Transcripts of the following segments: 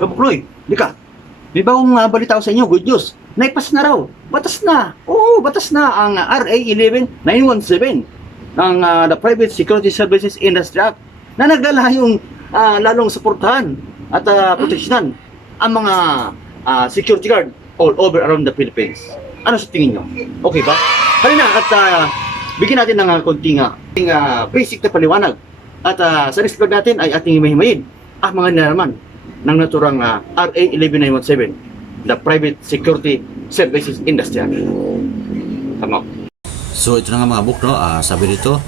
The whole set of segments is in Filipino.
Kabukloy, di ka. May bagong balita ko sa inyo, good news. Naipas na raw. Batas na. Oo, batas na ang RA 11917 ng the Private Security Services Industry Act na naglalayong lalong suportahan at proteksyonan ang mga security guard all over around the Philippines. Ano sa tingin nyo? Okay ba? Halina at bigyan natin ng konting basic na paliwanag. At sa next vlog natin ay ating himahimayin ang mga nilalaman ng naturang RA 11917, the Private Security Services Industry Act. Tama. So ito na nga mga book, no? Sabi dito,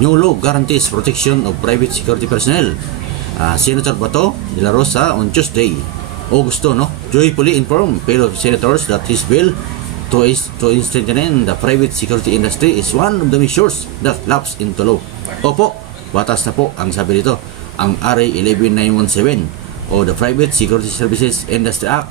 new law guarantees protection of private security personnel. Senator Bato de la Rosa on Tuesday, Augusto, no, joyfully informed fellow senators that his bill to strengthen the private security industry is one of the measures that lapse into law. Opo, batas na po ang sabi dito, ang RA 11917 o the Private Security Services Industry Act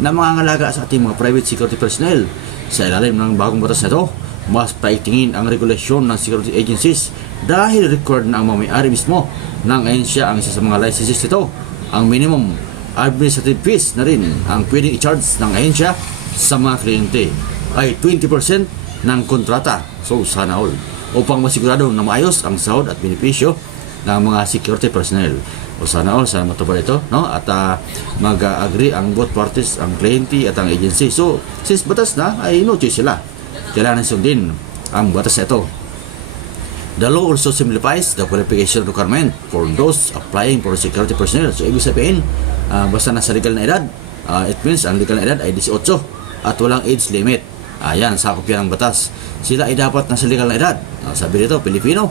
na mangangalaga sa ating mga private security personnel. Sa ilalim ng bagong batas na ito, mas paigtingin ang regulasyon ng security agencies dahil required na ang mga may-ari mismo ng ahensya ang isa sa mga licenses nito. Ang minimum administrative fees na rin ang pwedeng i-charge ng ahensya sa mga kliyente ay 20% ng kontrata. So sana all, upang masigurado na maayos ang sahod at benepisyo ng mga security personnel. O sana all, sana matupad ito, no? At mag-agree ang both parties, ang kliyente at ang agency. So since batas na, ay no choice sila. Kailangan sundin ang batas ito. The law also simplifies the qualification requirement for those applying for security personnel. So ibig sabihin, basta nasa legal na edad, it means ang legal na edad ay 18 at walang age limit. Ayan, sakop yan ang batas. Sila ay dapat nasa legal na edad. Sabi dito, Pilipino,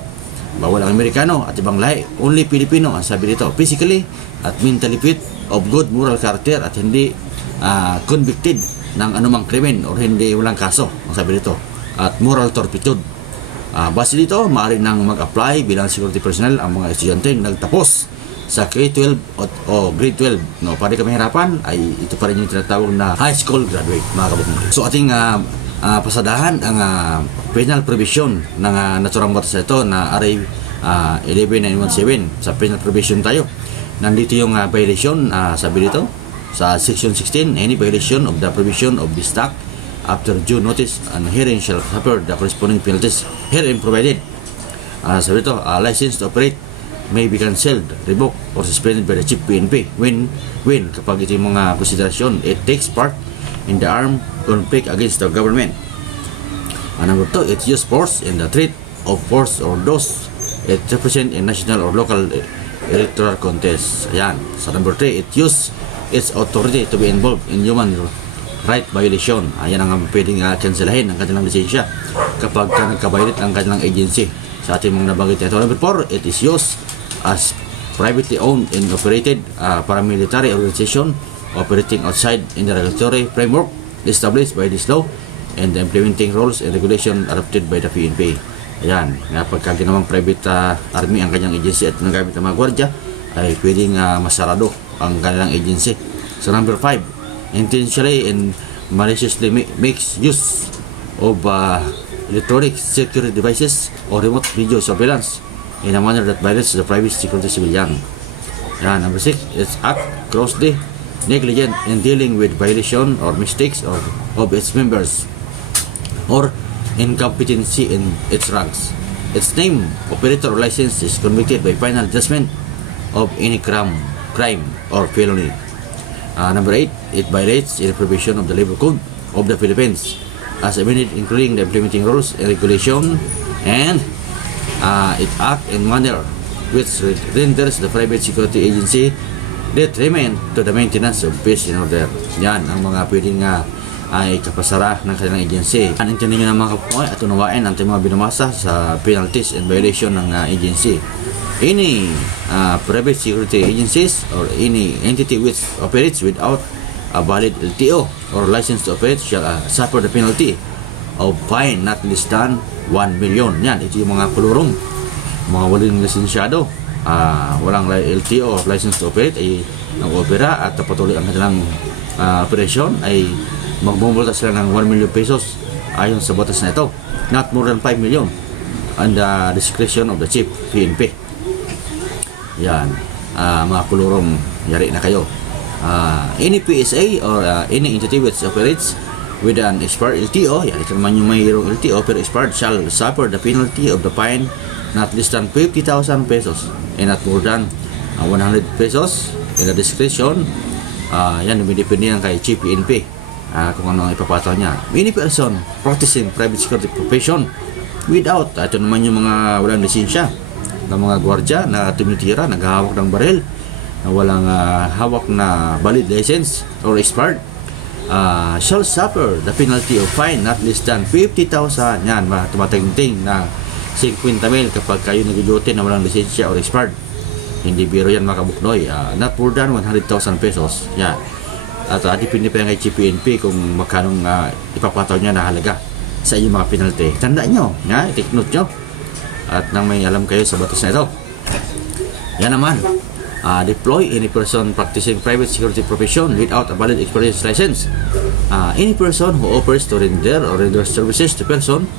bawal ang Amerikano at ibang lahi. Only Filipino ang sabi dito, physically at mentally fit, of good moral character at hindi convicted ng anumang krimen or hindi walang kaso ang sabi dito, at moral turpitude. Base dito, maaari nang mag-apply bilang security personnel ang mga estudyante nagtapos sa K-12 o grade 12. No, para kami hirapan ay ito pa rin yung tinatawag na high school graduate, mga kabukong. So ating pasadahan ang penal provision ng naturang batas ito na RA 11917. Sa penal provision tayo. Nandito yung violation, sabi dito sa section 16, any violation of the provision of this act after due notice and hearing shall suffer the corresponding penalties herein provided. Sabi dito, license to operate may be cancelled, revoked, or suspended by the Chief PNP when kapag ito yung mga konsiderasyon, it takes part in the armed conflict against the government. Number 2, it use force in the threat of force or those it represent in national or local electoral contest. Ayan. Sa number 3, it use its authority to be involved in human right violation. Ayan ang pwedeng cancelahin ang kanilang lisensya kapag nagka-violate ang kanilang agency. Sa ating mga nabanggit ito. Number 4, it is used as privately owned and operated paramilitary organization operating outside in the regulatory framework established by this law and the implementing rules and regulation adopted by the PNP. Ayan, pagka ginawang private army ang kanyang agency at nagamit ng mga gwardya, ay pwedeng masarado ang kanilang agency. So number 5, intentionally and maliciously makes use of electronic security devices or remote video surveillance in a manner that violates the private security civilian. Yan. Number 6, it's act grossly negligent in dealing with violation or mistakes of its members or incompetency in its ranks. Its name, operator or license is convicted by final judgment of any crime or felony. Number 8, it violates the provision of the Labor Code of the Philippines as amended, including the implementing rules and regulation, and it act in manner which renders the private security agency detriment to the maintenance of peace and order. Yan ang mga pwedeng ay kapasara ng kanilang agency. Intindihin nyo ng mga kapukoy at unawain ang mga binamasa sa penalties and violation ng agency. Any private security agencies or any entity which operates without a valid LTO or license to operate shall suffer the penalty of fine not less than 1 million. Yan, ito yung mga kulurong, mga walang lisensyado, walang LTO or license to operate ay nag-opera at patuloy ang kanilang operasyon ay magbumulta sila ng 1 million pesos ayon sa batas na ito, not more than 5 million and the discretion of the Chief PNP. Yan, mga kulurong, yari na kayo. Any PSA or any entity which operates with an expired LTO, yan, ito naman yung mayroong LTO pero expired, shall suffer the penalty of the fine not less than 50,000 pesos and not more than 100 pesos in the discretion. Yan, dumidepende yan kay Chief PNP kung ano ang ipapataw niya. Any person practicing private security profession without, ito naman yung mga walang lisensya ng mga gwardya na tumitira, naghahawak ng baril, na walang hawak na valid license or expired, shall suffer the penalty of fine not less than 50,000. Yan, tumatingting na 50 mil kapag kayo nag-duty na walang lisensya or expired. Hindi biro yan mga kabuknoy. Not more than 100,000 pesos. Yan. At depende pa yan kay PNP kung magkanong ipapataw niya na halaga sa inyong mga penalty. Tandaan nyo, take note nyo. At nang may alam kayo sa batas na ito. Yan naman. Deploy any person practicing private security profession without a valid experience license. Any person who offers to render or render services to person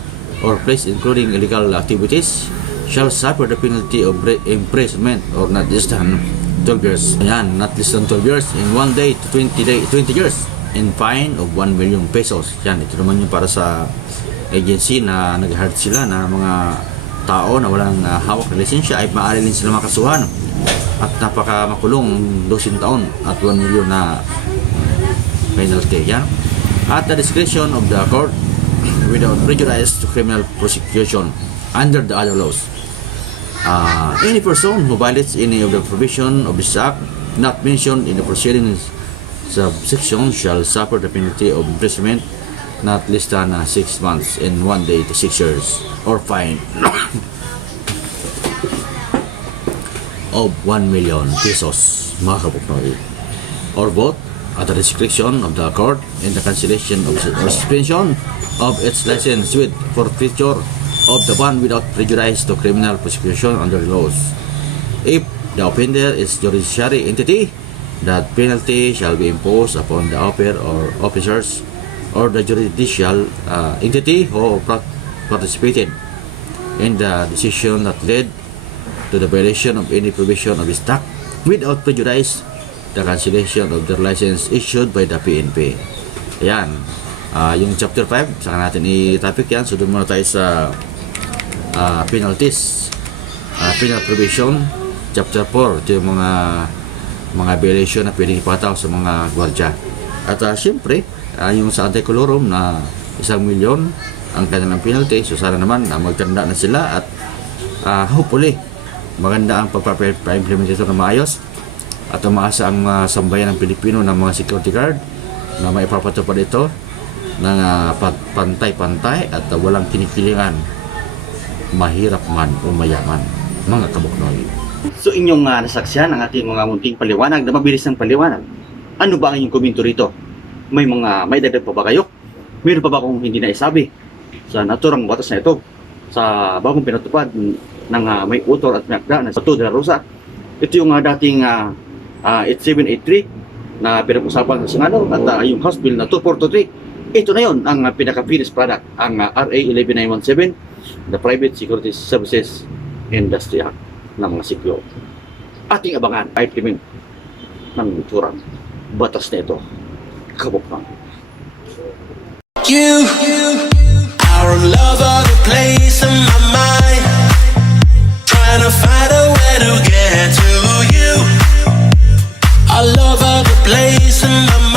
or place including illegal activities shall suffer the penalty of imprisonment or not less than 12 years. Ayan, not less than 12 years in 1 day to 20 years in fine of 1 million pesos. Yan, ito naman yung para sa agency na nag-hard sila na mga tao na walang hawak na lisensya ay maaari din sila makasuhan at napakamakulong 12 taon at 1 million na penalty. Yan. At the discretion of the court without prejudice to criminal prosecution under the other laws. Any person who violates any of the provision of this act not mentioned in the preceding subsection shall suffer the penalty of imprisonment not less than 6 months and 1 day to 6 years or fine of 1 million pesos mga kabuknoy, or both at the discretion of the court in the cancellation of or suspension of its license with forfeiture of the bond without prejudice to criminal prosecution under the laws. If the offender is judiciary entity, that penalty shall be imposed upon the officer or officers or the judicial entity who participated in the decision that led to the violation of any provision of this act without prejudice the cancellation of their license issued by the PNP. Ayan. Yung chapter 5, saka natin i-topic yan. So doon muna tayo sa penalties, penal provision. Chapter 4, ito yung mga violation na pwedeng ipataw sa mga gwardya. At syempre, yung sa anti-colorum na 1 milyon ang kanilang penalty. So sana naman magtanda na sila at hopefully maganda ang pagpa-implement ito na maayos at umaasa ang sambayan ng Pilipino ng mga security guard na maipapatupad ito ng pantay-pantay at walang kinikilingan, mahirap man o mayaman, mga kabuknoy. So inyong nasaksihan ang ating mga munting paliwanag na mabilis ng paliwanag. Ano ba ang inyong komento rito? May dagdag pa ba kayo? Meron pa ba kung hindi na isabi sa naturang batas na ito sa bagong pinatupad ng may utor at may akda na Bato de la Rosa? Ito yung dating 8783 na pinag-usapan sa Senado at yung House Bill na 2423. Ito na yon ang pinaka-finished product, ang RA 11917, the Private Security Services Industry Act ng mga siklo. Ating abangan ay implement ng turang batas na ito. Kabuknang. You are in love of the place in my mind, trying to find a way to get to you. I love of the place in my mind.